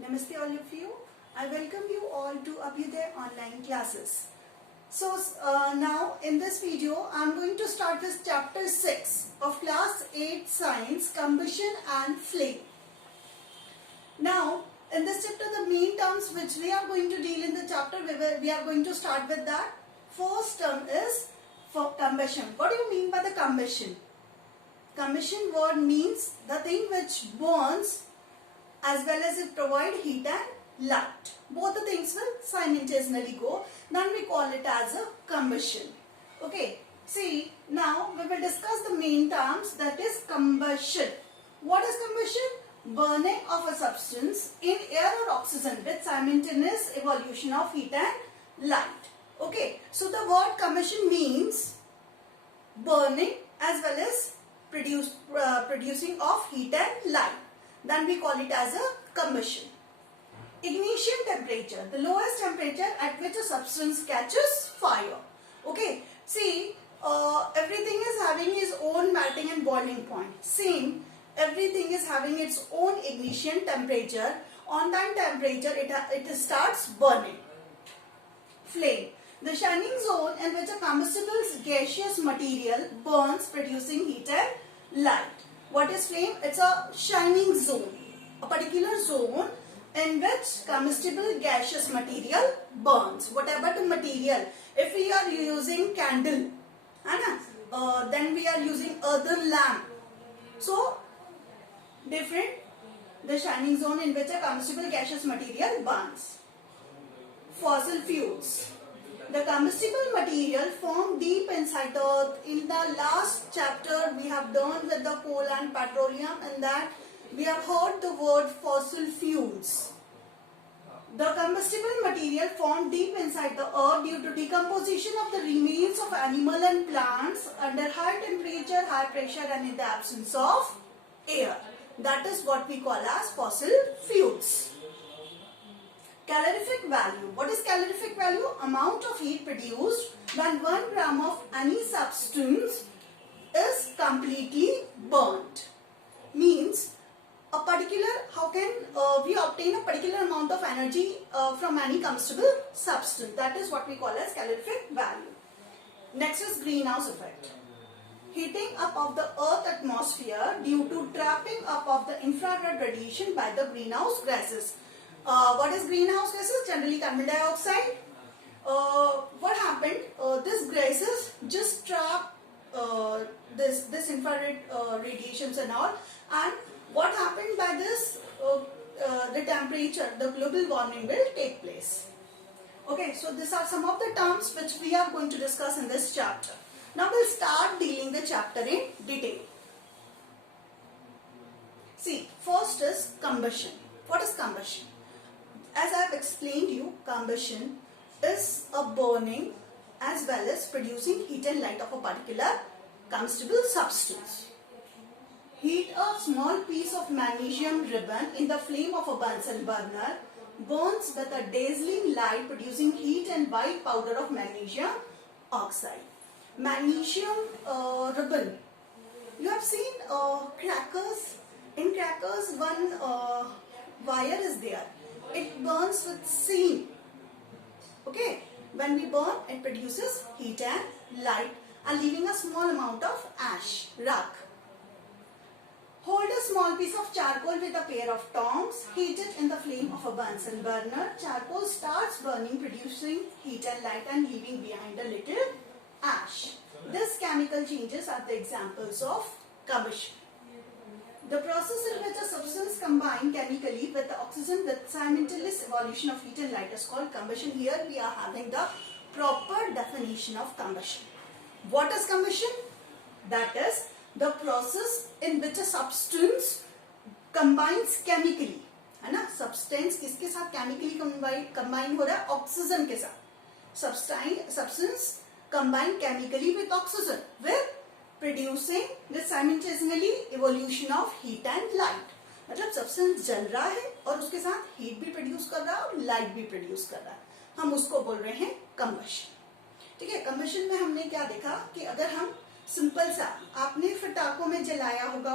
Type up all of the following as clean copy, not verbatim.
Namaste all of you. I welcome you all to Abhyuday online classes. So now in this video I am going to start with chapter 6 of class 8 science, combustion and flame. Now in this chapter the main terms which we are going to deal in the chapter, we are going to start with that. First term is for combustion. What do you mean by the combustion? Combustion word means the thing which burns as well as it provide heat and light. Both the things will simultaneously go. Then we call it as a combustion. Okay. See, now we will discuss the main terms, that is combustion. What is combustion? Burning of a substance in air or oxygen with simultaneous evolution of heat and light. Okay. So the word combustion means burning as well as producing of heat and light. Then we call it as a combustion. Ignition temperature, the lowest temperature at which a substance catches fire. Okay, see, everything is having its own melting and boiling point. Same, everything is having its own ignition temperature. On that temperature, it starts burning. Flame, the shining zone in which a combustible gaseous material burns, producing heat and light. What is flame? It's a shining zone, a particular zone in which combustible gaseous material burns. Whatever the material, if we are using candle, then we are using earthen lamp. So, different, the shining zone in which a combustible gaseous material burns. Fossil fuels. The combustible material formed deep inside the earth. In the last chapter we have done with the coal and petroleum, and that we have heard the word fossil fuels. The combustible material formed deep inside the earth due to decomposition of the remains of animal and plants under high temperature, high pressure and in the absence of air. That is what we call as fossil fuels. Calorific value. What is calorific value? Amount of heat produced when 1 gram of any substance is completely burnt. Means a particular, how can we obtain a particular amount of energy from any combustible substance. That is what we call as calorific value. Next is greenhouse effect. Heating up of the earth atmosphere due to trapping up of the infrared radiation by the greenhouse gases. What is greenhouse gases? Generally carbon dioxide. What happened? This gases just trap this infrared radiations and all. And what happened by this? The temperature, the global warming will take place. Okay, so these are some of the terms which we are going to discuss in this chapter. Now we'll start dealing the chapter in detail. See, first is combustion. What is combustion? As I have explained you, combustion is a burning as well as producing heat and light of a particular combustible substance. Heat a small piece of magnesium ribbon in the flame of a Bunsen burner, burns with a dazzling light producing heat and white powder of magnesium oxide. Magnesium ribbon. You have seen crackers. In crackers one wire is there. It burns with steam. Okay. When we burn, it produces heat and light and leaving a small amount of ash, rock. Hold a small piece of charcoal with a pair of tongs. Heat it in the flame of a Bunsen burner. Charcoal starts burning, producing heat and light and leaving behind a little ash. These chemical changes are the examples of combustion. The process in which a substance combines chemically with the oxygen with simultaneous evolution of heat and light is called combustion. Here we are having the proper definition of combustion. What is combustion? That is the process in which a substance combines chemically. है ना? Substance किसके साथ chemically combine हो रहा है? Oxygen के साथ. Substance combine chemically with oxygen with producing the simultaneously evolution of heat and light. मतलब सब्सटेंस जल रहा है और उसके साथ हीट भी प्रोड्यूस कर रहा है और लाइट भी प्रोड्यूस कर रहा है. हम उसको बोल रहे हैं कम्बशन. ठीक है. कम्बशन में हमने क्या देखा कि अगर हम सिंपल सा, आपने फटाकों में जलाया होगा,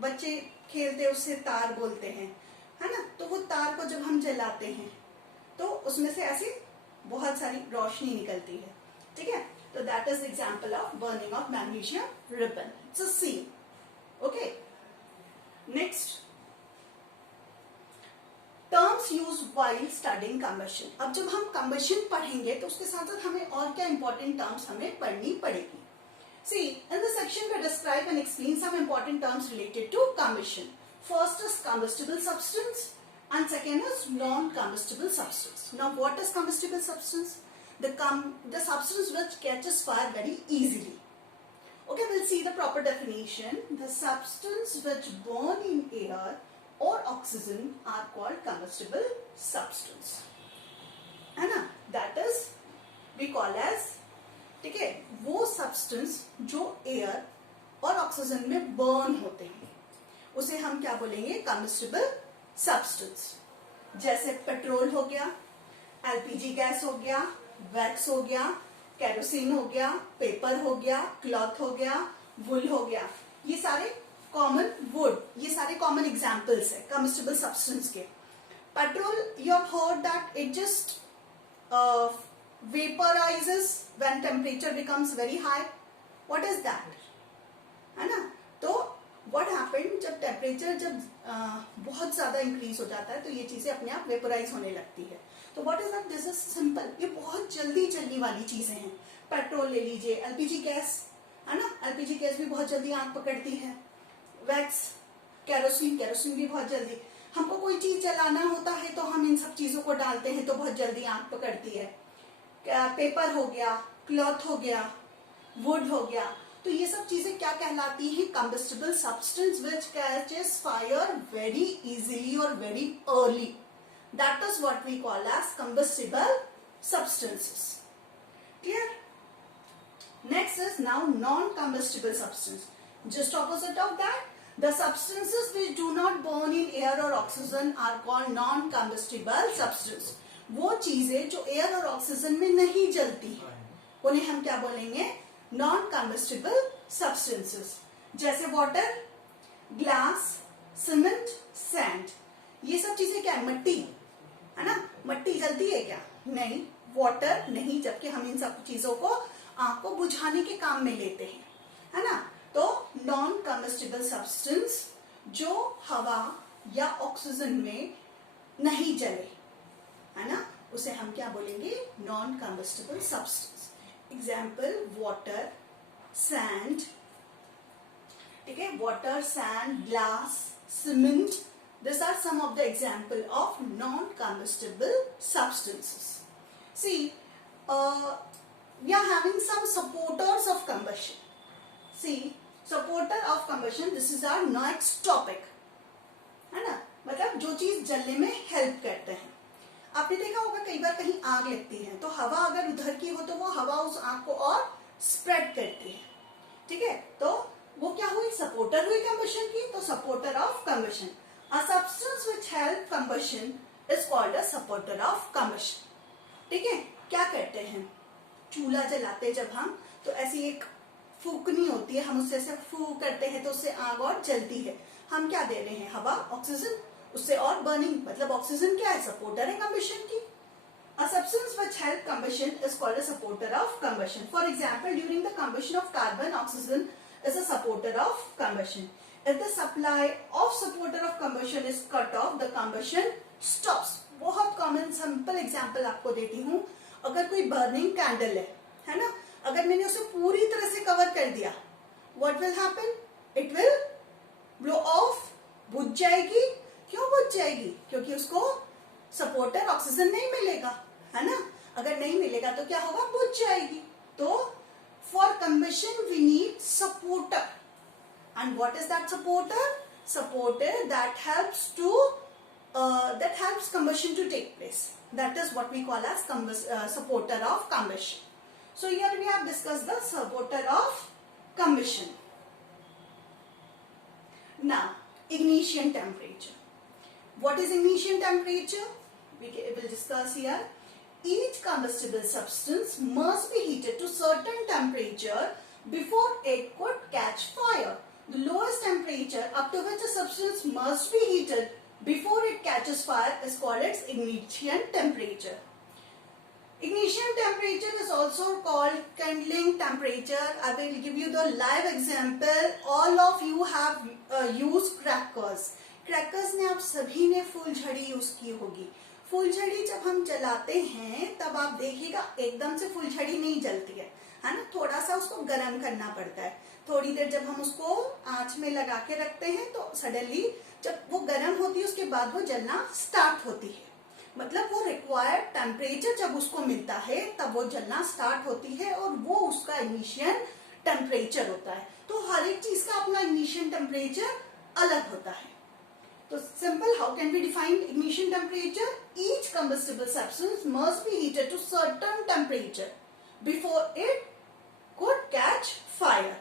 बच्चे खेलते उससे तार बोलते हैं, है ना, तो वो तार को जब हम जलाते हैं तो उसमें से ऐसी बहुत सारी रोशनी निकलती है, ठीक है। तो that is example of burning of magnesium ribbon, it's a C. Okay, next terms use while studying combustion. अब जब हम कंबशन पढ़ेंगे तो उसके साथ साथ हमें और क्या इंपॉर्टेंट टर्म्स हमें पढ़नी पड़ेगी। See, in this section we describe and explain some important terms related to combustion. First is combustible substance and second is non-combustible substance. Now what is combustible substance? The substance which catches fire very easily. Okay, we'll see the proper definition. The substance which burn in air or oxygen are called combustible substance. है ना? That is we call as, ठीक है, वो substance जो air और oxygen में burn होते हैं उसे हम क्या बोलेंगे? Combustible substance. जैसे पेट्रोल हो गया, एलपीजी गैस हो गया, वैक्स हो गया, केरोसिन हो गया, पेपर हो गया, क्लॉथ हो गया, वुल हो गया, ये सारे कॉमन वुड, ये सारे कॉमन एग्जांपल्स है कंबस्टिबल सब्सटेंस के। Petrol, you have heard that it just vaporizes when temperature becomes very high. What is that? है ना, तो what happened, जब टेम्परेचर जब बहुत ज्यादा इंक्रीज हो जाता है तो ये चीजें अपने आप वेपोराइज होने लगती है। तो what is that? This is simple, ये बहुत जल्दी चलने वाली चीजें हैं। पेट्रोल ले लीजिए, एलपीजी गैस है ना, एलपीजी गैस भी बहुत जल्दी आग पकड़ती है। वैक्स, केरोसिन, केरोसिन भी बहुत जल्दी, हमको कोई चीज जलाना होता है तो हम इन सब चीजों को डालते हैं तो बहुत जल्दी आग पकड़ती है। पेपर हो गया, क्लॉथ हो गया, वुड हो गया, तो ये सब चीजें क्या कहलाती हैं? Combustible substance which catches fire very easily और very early, that is what we call as combustible substances. Clear? Next is now non combustible substance. Just opposite of that, the substances which do not burn in air or oxygen are called non combustible substance। वो चीजें जो air और oxygen में नहीं जलती है उन्हें हम क्या बोलेंगे? Non combustible substances. जैसे वाटर, ग्लास, सीमेंट, सैंड, ये सब चीजें क्या है? मिट्टी है ना, मिट्टी जलती है क्या? नहीं, वाटर नहीं, जबकि हम इन सब चीजों को आग को बुझाने के काम में लेते हैं, है ना। तो नॉन कंबस्टिबल सब्सटेंस जो हवा या ऑक्सीजन में नहीं जले, है ना, उसे हम क्या बोलेंगे? Non combustible substance. Example water, sand, ठीक है, water, sand, glass, cement, this are some of the example of non combustible substances. See, we are having some supporters of combustion. See, supporter of combustion, this is our next topic, है ना, मतलब जो चीज जलने में help करते हैं। आपने देखा होगा कई बार कहीं आग लगती है तो हवा अगर उधर की हो तो वो हवा उस आग को और स्प्रेड करती है, ठीक है, तो वो क्या हुई? सपोर्टर हुई कंबशन की, तो supporter of combustion. A substance which help combustion is called a supporter of combustion. ठीक है, क्या करते हैं? चूल्हा जलाते जब हम तो ऐसी एक फूकनी होती है, हम उससे ऐसे फूक करते हैं तो उससे आग और जलती है। हम क्या दे रहे हैं? हवा, ऑक्सीजन, उससे और बर्निंग, मतलब ऑक्सीजन क्या है? सपोर्टर है कंबशन की। A substance which help combustion is called a supporter of combustion. For example, during the combustion of carbon, oxygen is a supporter of combustion. If the supply of supporter of combustion is cut off, the combustion stops. बहुत common simple example आपको देती हूँ। अगर कोई burning candle है ना, अगर मैंने उसे पूरी तरह से कवर कर दिया, what will happen? It will blow off, बुझ जाएगी। क्यों बुझ जाएगी? क्योंकि उसको सपोर्टर ऑक्सीजन नहीं मिलेगा, है ना। अगर नहीं मिलेगा तो क्या होगा? बुझ जाएगी। तो for combustion we need supporter, and what is that supporter? Supporter that helps combustion to take place, that is what we call as supporter of combustion. So here we have discussed the supporter of combustion. Now, ignition temperature. What is ignition temperature? We will discuss here. Each combustible substance must be heated to certain temperature before it could catch fire. The lowest temperature up to which a substance must be heated before it catches fire is called its ignition temperature. Ignition temperature is also called kindling temperature. I will give you the live example. All of you have used crackers. Crackers में आप सभी ने फूलझड़ी use की होगी. फूलझड़ी जब हम जलाते हैं तब आप देखिएगा एकदम से फूलझड़ी नहीं जलती है ना, थोड़ा सा उसको गर्म करना पड़ता है. थोड़ी देर जब हम उसको आंच में लगा के रखते हैं तो सडनली जब वो गर्म होती है उसके बाद वो जलना स्टार्ट होती है. मतलब वो रिक्वायर्ड टेम्परेचर जब उसको मिलता है तब वो जलना स्टार्ट होती है और वो उसका इग्निशन टेम्परेचर होता है. तो हर एक चीज का अपना इग्निशन टेम्परेचर अलग होता है. तो simple, how can we define ignition temperature? Each combustible substance must be heated to certain temperature before it could catch fire.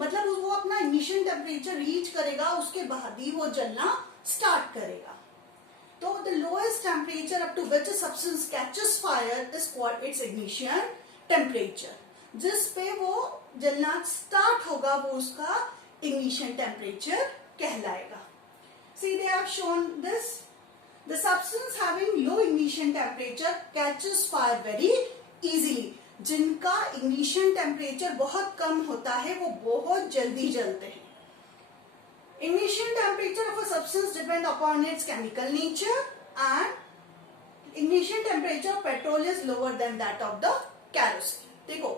मतलब वो अपना इग्निशन टेम्परेचर रीच करेगा, उसके बाद ही वो जलना स्टार्ट करेगा. तो the lowest temperature up to which a substance catches fire is called its ignition temperature. जिस पे वो जलना स्टार्ट होगा वो उसका ignition temperature कहलाएगा. See, they have shown this. The substance having low ignition temperature catches fire very easily. जिनका ignition temperature बहुत कम होता है वो बहुत जल्दी जलते हैं. Ignition temperature of a substance depend upon its chemical nature and ignition temperature of petrol is lower than that of the kerosene. देखो,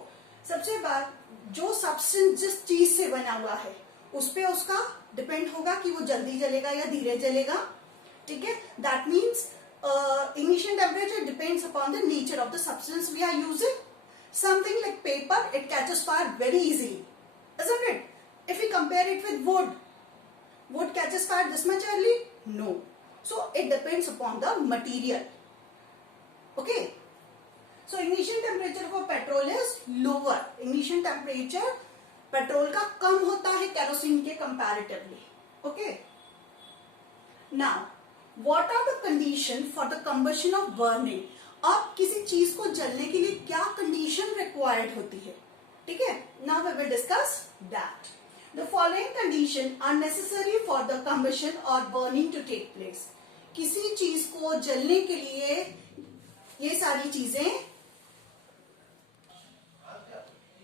सबसे बात जो substance जिस चीज से बना हुआ है उस पे उसका डिपेंड होगा कि वो जल्दी जलेगा या धीरे जलेगा. ठीक है, that means ignition temperature depends upon the nature of the substance we are using. Something like paper, it catches fire very easily, isn't it? If we compare it with wood catches fire this much early? No. So it depends upon the material. Okay. So ignition temperature for petrol is lower. Ignition temperature petrol का कम होता है kerosene के comparatively. Okay. Now, what are the condition for the combustion of burning? अब किसी चीज को जलने के लिए क्या कंडीशन रिक्वायर्ड होती है? ठीक है. Now we will discuss that. The following conditions are necessary for the combustion or burning to take place. किसी चीज को जलने के लिए ये सारी चीजें.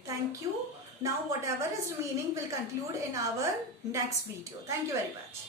Thank you. Now whatever is remaining will conclude in our next video. Thank you very much.